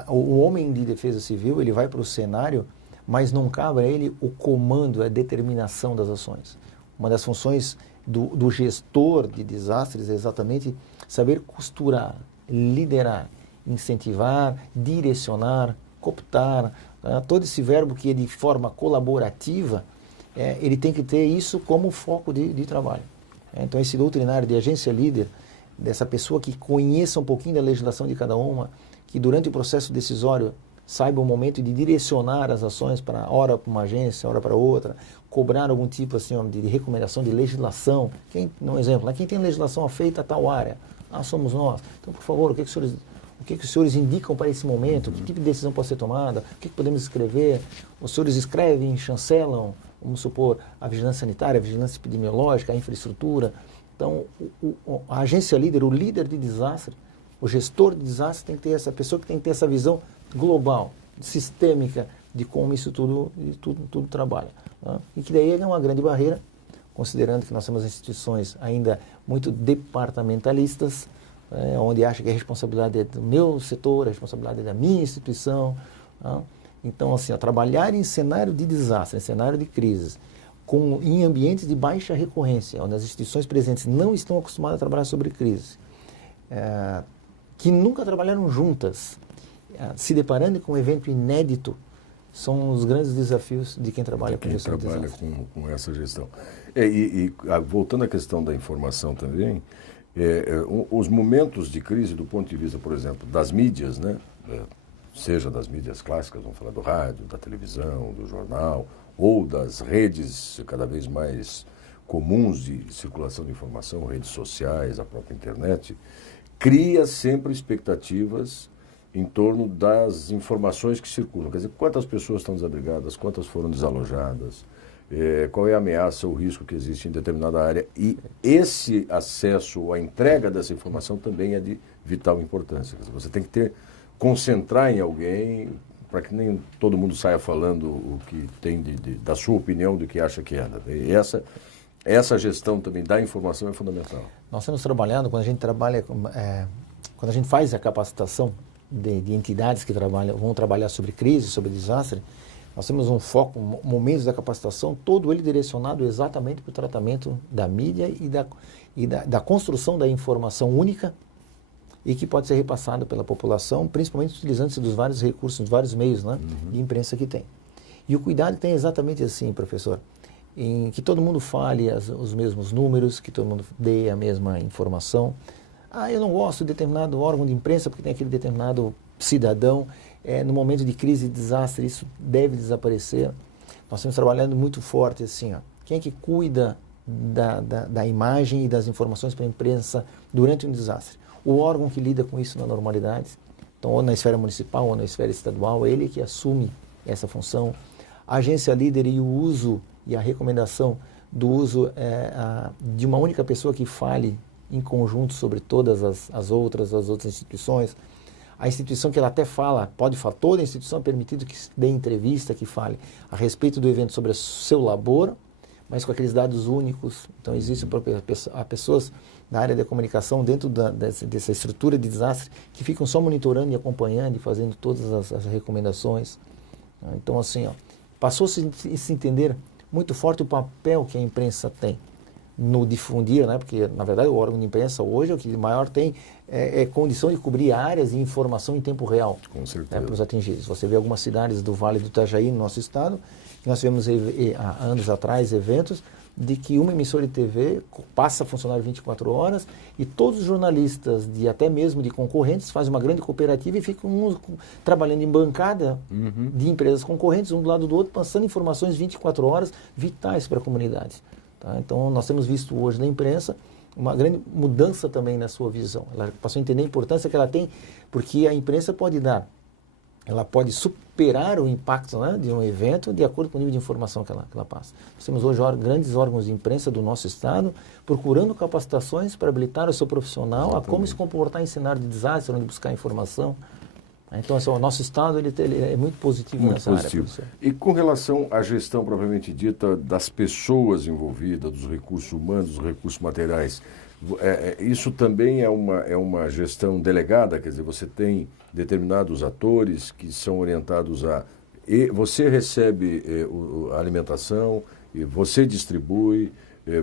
O homem de defesa civil, ele vai para o cenário, mas não cabe a ele o comando, a determinação das ações. Uma das funções do gestor de desastres é exatamente saber costurar, liderar, incentivar, direcionar, cooptar, todo esse verbo que é de forma colaborativa, ele tem que ter isso como foco de trabalho. Então, esse doutrinário de agência líder, dessa pessoa que conheça um pouquinho da legislação de cada uma, que durante o processo decisório saiba o momento de direcionar as ações para hora para uma agência, hora para outra, cobrar algum tipo assim, de recomendação de um exemplo, quem tem legislação feita a tal área? Somos nós. Então, por favor, o que os senhores O que os senhores indicam para esse momento? Que tipo de decisão pode ser tomada? O que podemos escrever? Os senhores escrevem, chancelam, vamos supor, a vigilância sanitária, a vigilância epidemiológica, a infraestrutura. Então, a agência líder, o líder de desastre, o gestor de desastre tem que ter essa pessoa que tem que ter essa visão global, sistêmica, de como isso tudo trabalha. Tá? E que daí é uma grande barreira, considerando que nós temos instituições ainda muito departamentalistas, onde acha que a responsabilidade é do meu setor, a responsabilidade é da minha instituição. Tá? Então, assim, trabalhar em cenário de desastre, em cenário de crise, em ambientes de baixa recorrência, onde as instituições presentes não estão acostumadas a trabalhar sobre crise, que nunca trabalharam juntas, se deparando com um evento inédito, são os grandes desafios de quem trabalha com gestão de desastre. Com essa gestão. Voltando à questão da informação também, os momentos de crise do ponto de vista, por exemplo, das mídias, né? Seja das mídias clássicas, vamos falar do rádio, da televisão, do jornal, ou das redes cada vez mais comuns de circulação de informação, redes sociais, a própria internet, cria sempre expectativas em torno das informações que circulam. Quer dizer, quantas pessoas estão desabrigadas, quantas foram desalojadas, qual é a ameaça ou risco que existe em determinada área. E esse acesso, a entrega dessa informação também é de vital importância. Quer dizer, você tem que concentrar em alguém para que nem todo mundo saia falando o que tem da sua opinião, do que acha que é. E essa gestão também da informação é fundamental. Nós temos trabalhado, quando a gente trabalha, quando a gente faz a capacitação de entidades que vão trabalhar sobre crise, sobre desastre, nós temos um foco, momentos da capacitação, todo ele direcionado exatamente para o tratamento da mídia e da construção da informação única e que pode ser repassado pela população, principalmente utilizando-se dos vários recursos, dos vários meios, né, de imprensa que tem. E o cuidado tem exatamente assim, professor, em que todo mundo fale os mesmos números, que todo mundo dê a mesma informação. Eu não gosto de determinado órgão de imprensa porque tem aquele determinado cidadão. No momento de crise e desastre, isso deve desaparecer. Nós estamos trabalhando muito forte assim, quem é que cuida da imagem e das informações para a imprensa durante um desastre? O órgão que lida com isso na normalidade, então ou na esfera municipal ou na esfera estadual, ele que assume essa função. A agência líder e o uso e a recomendação do uso de uma única pessoa que fale em conjunto sobre todas as outras instituições. A instituição que ela até fala, pode falar, toda a instituição é permitido que dê entrevista, que fale a respeito do evento sobre o seu labor, mas com aqueles dados únicos. Então, existe pessoas da área da comunicação dentro dessa estrutura de desastre que ficam só monitorando e acompanhando e fazendo todas as recomendações. Então, assim, passou-se a se entender muito forte o papel que a imprensa tem no difundir, né? Porque, na verdade, o órgão de imprensa hoje, o que maior tem é condição de cobrir áreas e informação em tempo real. Com certeza. Para os atingidos. Você vê algumas cidades do Vale do Itajaí, no nosso estado, que nós tivemos há anos atrás eventos de que uma emissora de TV passa a funcionar 24 horas e todos os jornalistas, até mesmo de concorrentes, fazem uma grande cooperativa e ficam trabalhando em bancada de empresas concorrentes, um do lado do outro, passando informações 24 horas vitais para a comunidade. Tá? Então, nós temos visto hoje na imprensa uma grande mudança também na sua visão. Ela passou a entender a importância que ela tem, porque a imprensa ela pode superar o impacto, né, de um evento de acordo com o nível de informação que ela passa. Nós temos hoje grandes órgãos de imprensa do nosso estado procurando capacitações para habilitar o seu profissional Exatamente. A como se comportar em cenário de desastre, onde buscar informação. Então, assim, o nosso estado ele é muito positivo muito nessa positivo. Área. E com relação à gestão propriamente dita das pessoas envolvidas, dos recursos humanos, dos recursos materiais, isso também é uma gestão delegada? Quer dizer, você tem determinados atores que são orientados você recebe a alimentação, você distribui,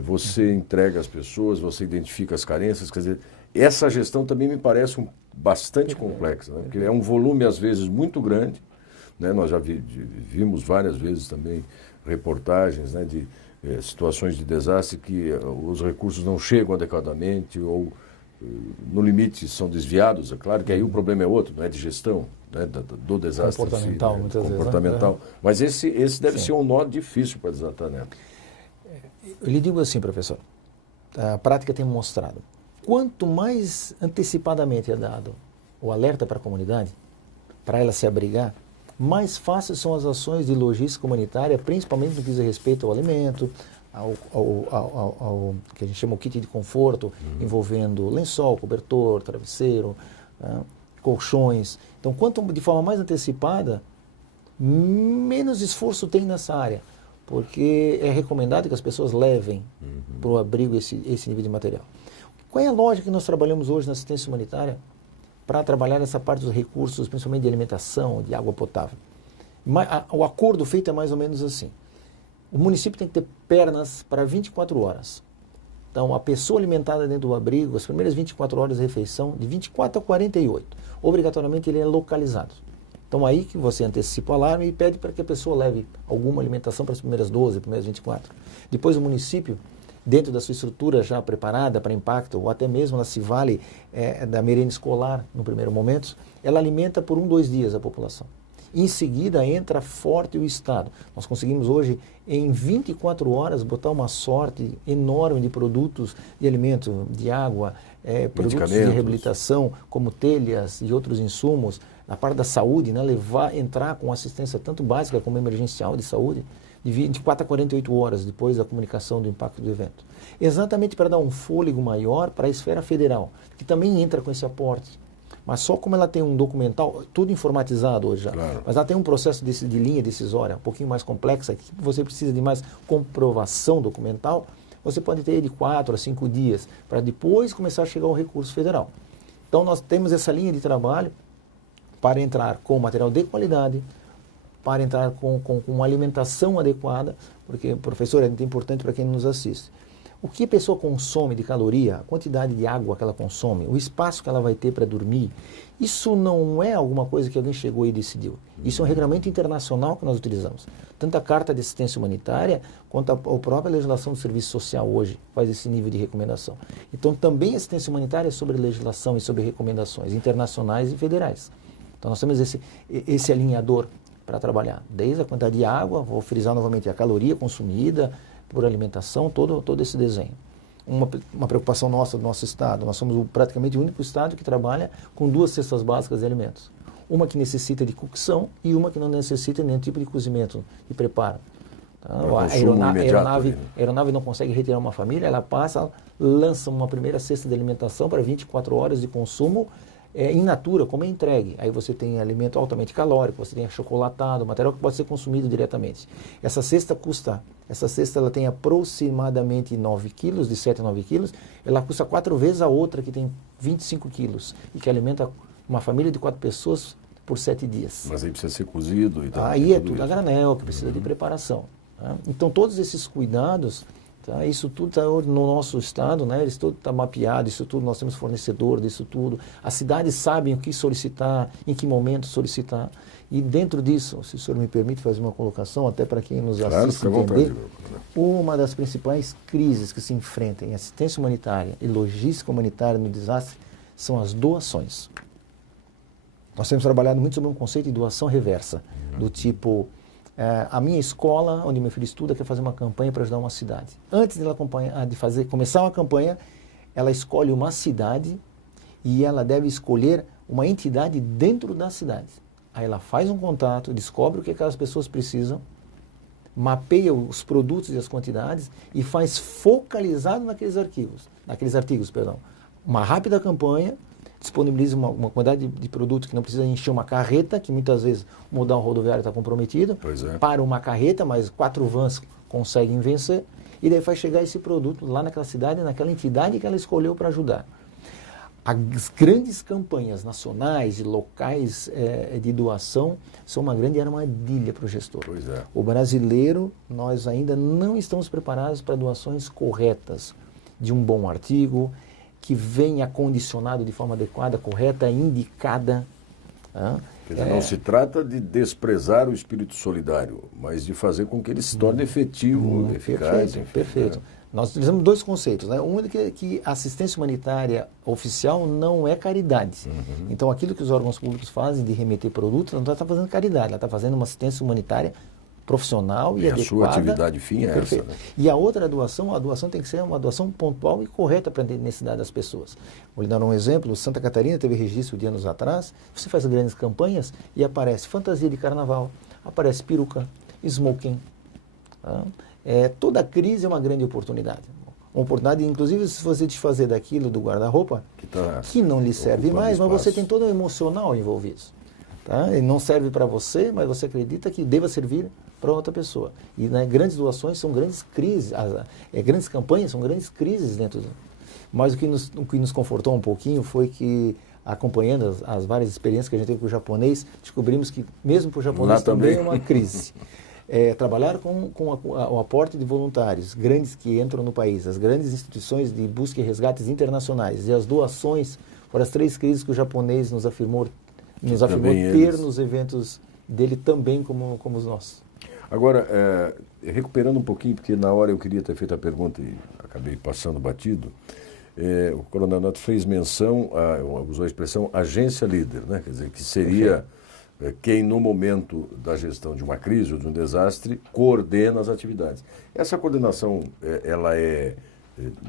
você entrega às pessoas, você identifica as carências. Quer dizer, essa gestão também me parece bastante complexa, né? Porque é um volume, às vezes, muito grande, né? Nós já vimos várias vezes também reportagens, né, de situações de desastre que os recursos não chegam adequadamente ou, no limite, são desviados. É claro que aí o problema é outro, não é de gestão, né, do desastre comportamental, em si, né? muitas comportamental. vezes, né? Mas esse deve Sim. ser um nó difícil para desatar, né? Eu lhe digo assim, professor, a prática tem mostrado, quanto mais antecipadamente é dado o alerta para a comunidade, para ela se abrigar, mais fáceis são as ações de logística humanitária, principalmente no que diz respeito ao alimento, ao que a gente chama o kit de conforto, envolvendo lençol, cobertor, travesseiro, colchões. Então, quanto de forma mais antecipada, menos esforço tem nessa área, porque é recomendado que as pessoas levem para o abrigo esse nível de material. Qual é a lógica que nós trabalhamos hoje na assistência humanitária para trabalhar essa parte dos recursos, principalmente de alimentação, de água potável? O acordo feito é mais ou menos assim. O município tem que ter pernas para 24 horas. Então, a pessoa alimentada dentro do abrigo, as primeiras 24 horas de refeição, de 24 a 48, obrigatoriamente ele é localizado. Então, aí que você antecipa o alarme e pede para que a pessoa leve alguma alimentação para as primeiras 12, primeiras 24. Depois, o município, dentro da sua estrutura já preparada para impacto, ou até mesmo ela se vale da merenda escolar no primeiro momento, ela alimenta por 2 dias a população. Em seguida entra forte o Estado. Nós conseguimos hoje, em 24 horas, botar uma sorte enorme de produtos de alimento, de água, produtos de reabilitação, como telhas e outros insumos, na parte da saúde, né, entrar com assistência tanto básica como emergencial de saúde, de 24 a 48 horas depois da comunicação do impacto do evento. Exatamente para dar um fôlego maior para a esfera federal, que também entra com esse aporte. Mas só como ela tem um documental, tudo informatizado hoje já, claro. Mas ela tem um processo de linha decisória um pouquinho mais complexa, que você precisa de mais comprovação documental, você pode ter de 4 a 5 dias, para depois começar a chegar ao recurso federal. Então nós temos essa linha de trabalho para entrar com material de qualidade, para entrar com uma alimentação adequada, porque, professor, é muito importante para quem nos assiste. O que a pessoa consome de caloria, a quantidade de água que ela consome, o espaço que ela vai ter para dormir, isso não é alguma coisa que alguém chegou e decidiu. Isso é um regulamento internacional que nós utilizamos. Tanto a Carta de Assistência Humanitária, quanto a própria legislação do Serviço Social hoje faz esse nível de recomendação. Então, também a assistência humanitária é sobre legislação e sobre recomendações internacionais e federais. Então, nós temos esse alinhador para trabalhar, desde a quantidade de água, vou frisar novamente, a caloria consumida por alimentação, todo esse desenho. Uma preocupação nossa do nosso estado, nós somos praticamente o único estado que trabalha com 2 cestas básicas de alimentos. Uma que necessita de cocção e uma que não necessita nenhum tipo de cozimento e preparo. Então, a aeronave não consegue retirar uma família, ela lança uma primeira cesta de alimentação para 24 horas de consumo in natura, como é entregue. Aí você tem alimento altamente calórico, você tem achocolatado, material que pode ser consumido diretamente. Essa cesta ela tem aproximadamente 9 quilos, de 7 a 9 quilos, ela custa 4 vezes a outra que tem 25 quilos e que alimenta uma família de 4 pessoas por 7 dias. Mas aí precisa ser cozido e tal. Aí é tudo a granel, que precisa de preparação. Tá? Então todos esses cuidados, tá? Isso tudo está no nosso estado, né? Isso tudo está mapeado, isso tudo, nós temos fornecedor disso tudo. As cidades sabem o que solicitar, em que momento solicitar. E dentro disso, se o senhor me permite fazer uma colocação, até para quem nos assiste entender, uma das principais crises que se enfrentam em assistência humanitária e logística humanitária no desastre são as doações. Nós temos trabalhado muito sobre um conceito de doação reversa, do tipo, a minha escola, onde meu filho estuda, quer fazer uma campanha para ajudar uma cidade. Antes de começar uma campanha, ela escolhe uma cidade e ela deve escolher uma entidade dentro da cidade. Aí ela faz um contato, descobre o que aquelas pessoas precisam, mapeia os produtos e as quantidades e faz focalizado naqueles artigos. Uma rápida campanha, disponibiliza uma quantidade de produtos que não precisa encher uma carreta, que muitas vezes o modal rodoviário está comprometido, para uma carreta, mas 4 vans conseguem vencer, e daí vai chegar esse produto lá naquela cidade, naquela entidade que ela escolheu para ajudar. As grandes campanhas nacionais e locais de doação são uma grande armadilha para o gestor. O brasileiro, nós ainda não estamos preparados para doações corretas de um bom artigo, que venha condicionado de forma adequada, correta, indicada. Quer dizer, não se trata de desprezar o espírito solidário, mas de fazer com que ele se torne efetivo, eficaz. Perfeito. Nós utilizamos 2 conceitos, né? Um é que a assistência humanitária oficial não é caridade. Então, aquilo que os órgãos públicos fazem de remeter produtos, não está fazendo caridade, ela está fazendo uma assistência humanitária profissional e adequada. A sua atividade fim é perfeito. essa, né? E a doação tem que ser uma doação pontual e correta para a necessidade das pessoas. Vou lhe dar um exemplo, Santa Catarina teve registro de anos atrás, você faz grandes campanhas e aparece fantasia de carnaval, aparece peruca, smoking. Tá? Toda crise é uma grande oportunidade. Uma oportunidade, inclusive, se você desfazer daquilo do guarda-roupa, que não lhe serve mais, mas você tem todo um emocional envolvido. Tá? Ele não serve para você, mas você acredita que deva servir para outra pessoa. E né, grandes doações são grandes crises, grandes campanhas são grandes crises dentro do... Mas o que nos confortou um pouquinho foi que, acompanhando as várias experiências que a gente teve com o japonês, descobrimos que mesmo para o japonês também é uma crise. Trabalhar com o aporte de voluntários grandes que entram no país, as grandes instituições de busca e resgates internacionais e as doações foram as 3 crises que o japonês nos afirmou ter nos eventos dele também como os nossos. Agora, recuperando um pouquinho, porque na hora eu queria ter feito a pergunta e acabei passando batido, o Coronel Neto fez menção, usou a expressão agência líder, né? Quer dizer, que seria quem no momento da gestão de uma crise ou de um desastre coordena as atividades. Essa coordenação, ela é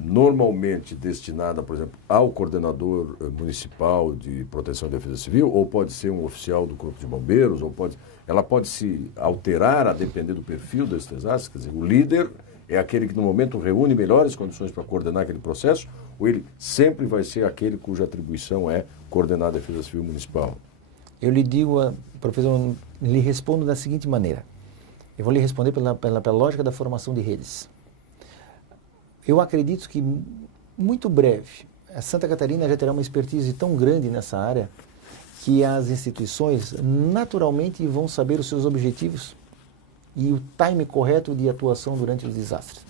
normalmente destinada, por exemplo, ao coordenador municipal de proteção e defesa civil, ou pode ser um oficial do Corpo de Bombeiros, ela pode se alterar a depender do perfil desse desastre. Quer dizer, o líder é aquele que no momento reúne melhores condições para coordenar aquele processo, ou ele sempre vai ser aquele cuja atribuição é coordenar a defesa civil municipal? Eu lhe digo, professor, lhe respondo da seguinte maneira. Eu vou lhe responder pela lógica da formação de redes. Eu acredito que, muito breve, a Santa Catarina já terá uma expertise tão grande nessa área que as instituições naturalmente vão saber os seus objetivos e o time correto de atuação durante os desastres.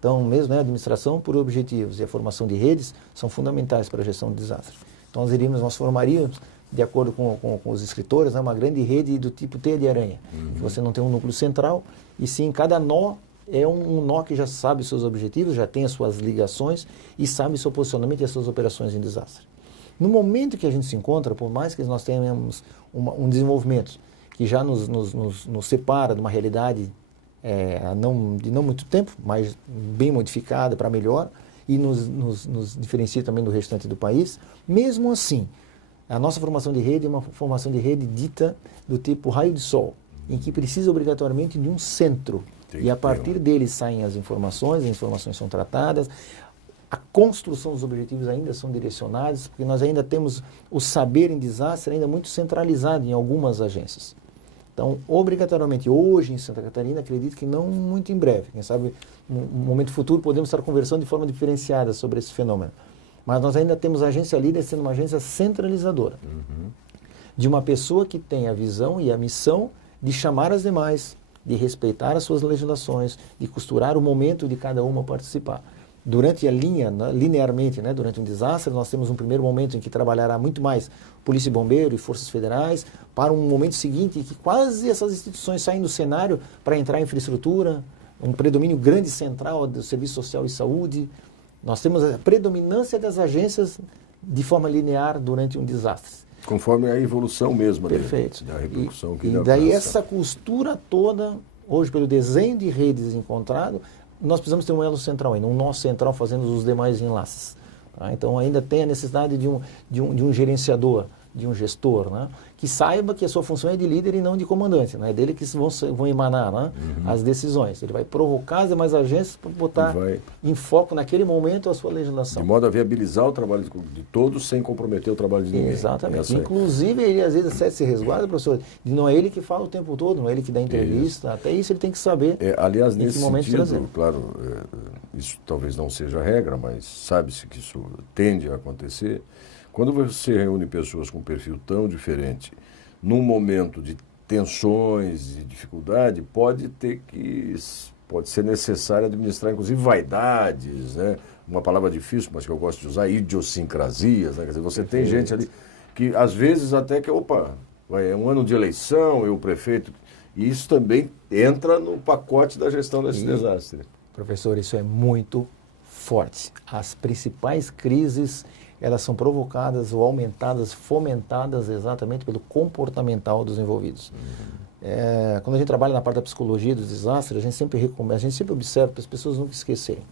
Então, mesmo a administração por objetivos e a formação de redes são fundamentais para a gestão de desastres. Então, nós formaríamos, de acordo com os escritores, uma grande rede do tipo teia de aranha. Que você não tem um núcleo central, e sim cada nó é um nó que já sabe os seus objetivos, já tem as suas ligações e sabe o seu posicionamento e as suas operações em desastre. No momento que a gente se encontra, por mais que nós tenhamos um desenvolvimento que já nos separa de uma realidade de não muito tempo, mas bem modificada para melhor, e nos diferencia também do restante do país, mesmo assim, a nossa formação de rede é uma formação de rede dita do tipo raio de sol, em que precisa obrigatoriamente de um centro. E a partir dele saem as informações são tratadas, a construção dos objetivos ainda são direcionados, porque nós ainda temos o saber em desastre ainda muito centralizado em algumas agências. Então, obrigatoriamente, hoje em Santa Catarina, acredito que não muito em breve, quem sabe no momento futuro podemos estar conversando de forma diferenciada sobre esse fenômeno. Mas nós ainda temos a agência líder sendo uma agência centralizadora, de uma pessoa que tem a visão e a missão de chamar as demais, de respeitar as suas legislações, de costurar o momento de cada uma participar. Durante a linha, linearmente, durante um desastre, nós temos um primeiro momento em que trabalhará muito mais Polícia e Bombeiro e Forças Federais, para um momento seguinte em que quase essas instituições saem do cenário para entrar em infraestrutura, um predomínio grande central do Serviço Social e Saúde. Nós temos a predominância das agências de forma linear durante um desastre. Conforme a evolução mesma Perfeito. Da repercussão que e daí essa costura toda, hoje pelo desenho de redes encontrado, nós precisamos ter um elo central ainda, um nó central fazendo os demais enlaces. Tá? Então ainda tem a necessidade de um gerenciador, de um gestor, que saiba que a sua função é de líder e não de comandante. É dele que vão emanar as decisões. Ele vai provocar as demais agências para botar em foco naquele momento a sua legislação. De modo a viabilizar o trabalho de todos sem comprometer o trabalho de ninguém. Exatamente. Inclusive, ele às vezes se resguarda, professor, e não é ele que fala o tempo todo, não é ele que dá entrevista, até isso ele tem que saber. Aliás, em nesse que momento sentido, trazer. claro, isso talvez não seja a regra, mas sabe-se que isso tende a acontecer. Quando você reúne pessoas com um perfil tão diferente, num momento de tensões e dificuldade, pode ser necessário administrar, inclusive, vaidades, uma palavra difícil, mas que eu gosto de usar, idiosincrasias, Quer dizer, você tem gente ali que, às vezes, até que, é um ano de eleição, o prefeito... E isso também entra no pacote da gestão desse desastre. Professor, isso é muito forte. As principais crises, elas são provocadas ou aumentadas, fomentadas exatamente pelo comportamental dos envolvidos. Quando a gente trabalha na parte da psicologia dos desastres, a gente sempre observa para as pessoas nunca esquecerem.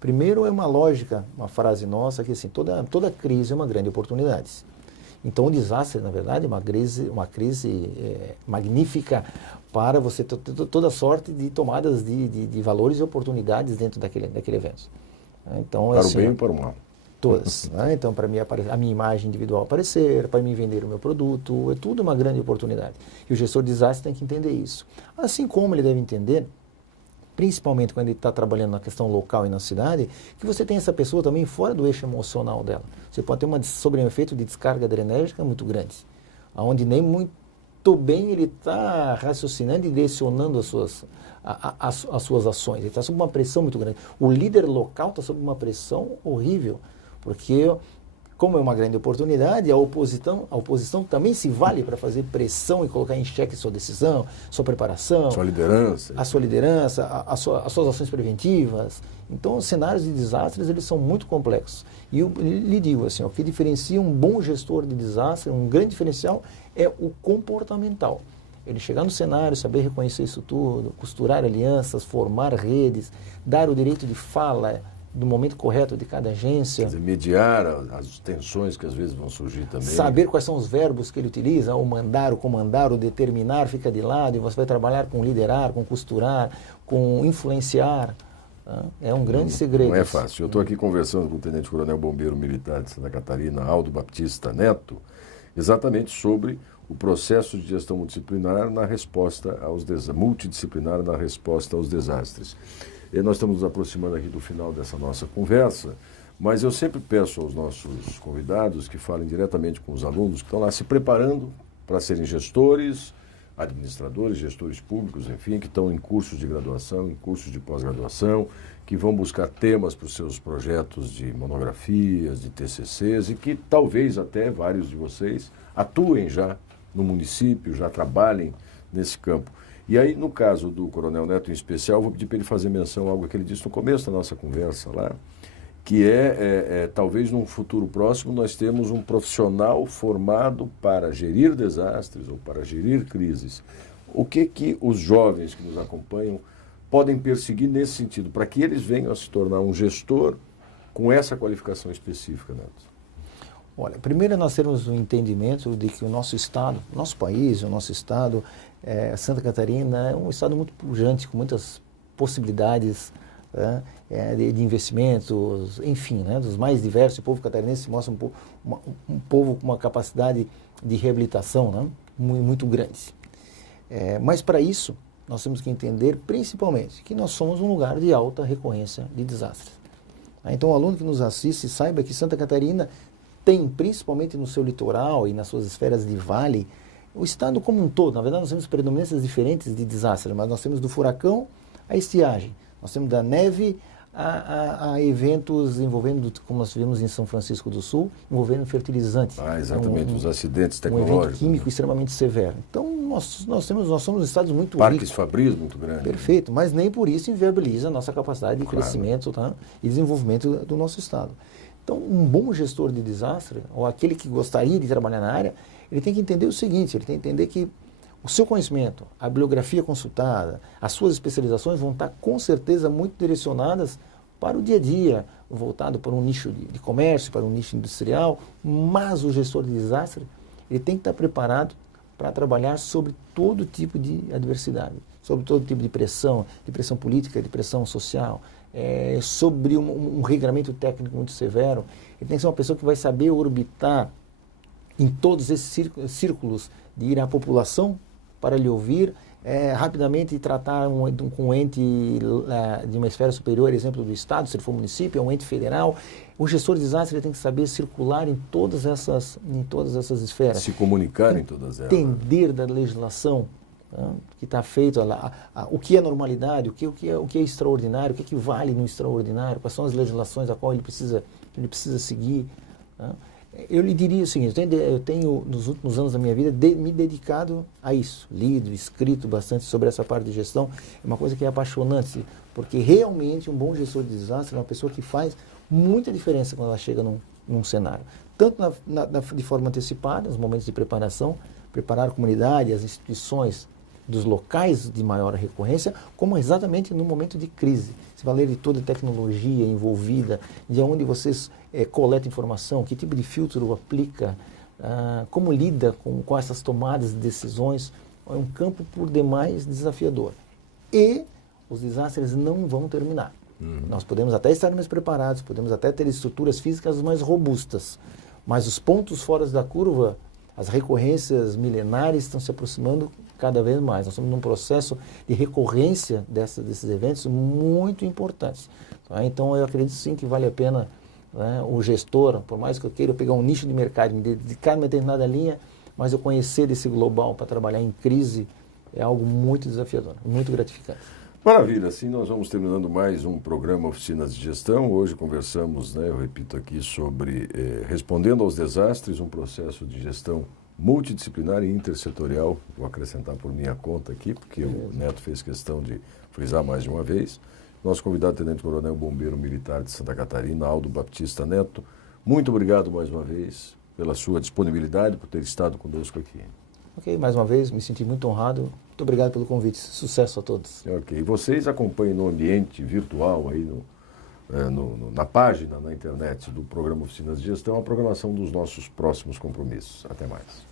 Primeiro é uma lógica, uma frase nossa, que assim, toda crise é uma grande oportunidade. Então o desastre, na verdade, é uma crise magnífica para você ter toda sorte de tomadas de valores e oportunidades dentro daquele evento. Então, para assim, o bem e para o mal. Todas. Né? Então, para mim, a minha imagem individual aparecer, para mim vender o meu produto, é tudo uma grande oportunidade. E o gestor de desastre tem que entender isso. Assim como ele deve entender, principalmente quando ele está trabalhando na questão local e na cidade, que você tem essa pessoa também fora do eixo emocional dela. Você pode ter um efeito de descarga adrenérgica muito grande, onde nem muito bem ele está raciocinando e direcionando as suas ações. Ele está sob uma pressão muito grande. O líder local está sob uma pressão horrível, porque, como é uma grande oportunidade, a oposição também se vale para fazer pressão e colocar em xeque sua decisão, sua preparação, sua liderança, as suas ações preventivas. Então, os cenários de desastres, eles são muito complexos. E eu lhe digo assim, o que diferencia um bom gestor de desastre, um grande diferencial, é o comportamental. Ele chegar no cenário, saber reconhecer isso tudo, costurar alianças, formar redes, dar o direito de fala no momento correto de cada agência. Quer dizer, mediar as tensões que às vezes vão surgir também. Saber quais são os verbos que ele utiliza, o mandar, o comandar, o determinar, fica de lado, e você vai trabalhar com liderar, com costurar, com influenciar. É um grande segredo. Não é fácil. Eu estou aqui conversando com o Tenente Coronel Bombeiro Militar de Santa Catarina, Aldo Baptista Neto, exatamente sobre o processo de gestão multidisciplinar na resposta aos desastres. E nós estamos nos aproximando aqui do final dessa nossa conversa, mas eu sempre peço aos nossos convidados que falem diretamente com os alunos que estão lá se preparando para serem gestores, administradores, gestores públicos, enfim, que estão em cursos de graduação, em cursos de pós-graduação, que vão buscar temas para os seus projetos de monografias, de TCCs, e que talvez até vários de vocês atuem já no município, já trabalhem nesse campo. E aí, no caso do Coronel Neto em especial, vou pedir para ele fazer menção a algo que ele disse no começo da nossa conversa lá, que talvez num futuro próximo nós temos um profissional formado para gerir desastres ou para gerir crises. O que os jovens que nos acompanham podem perseguir nesse sentido, para que eles venham a se tornar um gestor com essa qualificação específica, Neto? Olha, primeiro nós temos o entendimento de que o nosso estado, nosso país, o nosso estado, Santa Catarina, é um estado muito pujante, com muitas possibilidades de investimentos, enfim, dos mais diversos. O povo catarinense se mostra um povo com uma capacidade de reabilitação muito grande. Mas para isso, nós temos que entender principalmente que nós somos um lugar de alta recorrência de desastres. Então o aluno que nos assiste saiba que Santa Catarina tem, principalmente no seu litoral e nas suas esferas de vale, o estado como um todo. Na verdade, nós temos predominâncias diferentes de desastres, mas nós temos do furacão à estiagem, nós temos da neve a eventos envolvendo, como nós tivemos em São Francisco do Sul, envolvendo fertilizantes. Exatamente, os acidentes tecnológicos. Um evento químico extremamente severo. Então, nós somos estados muito Parques ricos. fabris muito grandes. Perfeito, mas nem por isso inviabiliza a nossa capacidade de crescimento e desenvolvimento do nosso estado. Então, um bom gestor de desastre, ou aquele que gostaria de trabalhar na área, ele tem que entender o seguinte, ele tem que entender que o seu conhecimento, a bibliografia consultada, as suas especializações vão estar com certeza muito direcionadas para o dia a dia, voltado para um nicho de comércio, para um nicho industrial, mas o gestor de desastre, ele tem que estar preparado para trabalhar sobre todo tipo de adversidade, sobre todo tipo de pressão política, de pressão social, sobre um regramento técnico muito severo. Ele tem que ser uma pessoa que vai saber orbitar em todos esses círculos de ir à população para lhe ouvir, rapidamente tratar com um ente de uma esfera superior, exemplo do Estado, se ele for município, é um ente federal. O gestor de desastre ele tem que saber circular em todas essas esferas. Se comunicar em todas elas. Entender da legislação que está feito, o que é normalidade, o que é extraordinário, o que vale no extraordinário, quais são as legislações a qual ele precisa seguir. Eu lhe diria o seguinte, eu tenho nos últimos anos da minha vida me dedicado a isso, lido, escrito bastante sobre essa parte de gestão. É uma coisa que é apaixonante, porque realmente um bom gestor de desastre é uma pessoa que faz muita diferença quando ela chega num cenário. Tanto de forma antecipada, nos momentos de preparação, preparar a comunidade, as instituições dos locais de maior recorrência, como exatamente no momento de crise. Você vai ler de toda a tecnologia envolvida, de onde vocês coletam informação, que tipo de filtro aplica, como lida com essas tomadas de decisões. É um campo por demais desafiador. E os desastres não vão terminar. Nós podemos até estar mais preparados, podemos até ter estruturas físicas mais robustas, mas os pontos fora da curva, as recorrências milenares estão se aproximando cada vez mais. Nós estamos num processo de recorrência desses eventos muito importantes. Tá? Então, eu acredito sim que vale a pena, né, o gestor, por mais que eu queira pegar um nicho de mercado, me dedicar a uma determinada linha, mas eu conhecer desse global para trabalhar em crise é algo muito desafiador, muito gratificante. Maravilha, assim nós vamos terminando mais um programa Oficinas de Gestão. Hoje conversamos, né, eu repito aqui, sobre respondendo aos desastres, um processo de gestão multidisciplinar e intersetorial. Vou acrescentar por minha conta aqui, porque o Neto fez questão de frisar mais de uma vez. Nosso convidado, Tenente Coronel Bombeiro Militar de Santa Catarina, Aldo Baptista Neto, muito obrigado mais uma vez pela sua disponibilidade, por ter estado conosco aqui. Ok, mais uma vez, me senti muito honrado. Muito obrigado pelo convite. Sucesso a todos. Ok, vocês acompanhem no ambiente virtual, aí na página, na internet do programa Oficinas de Gestão, a programação dos nossos próximos compromissos. Até mais.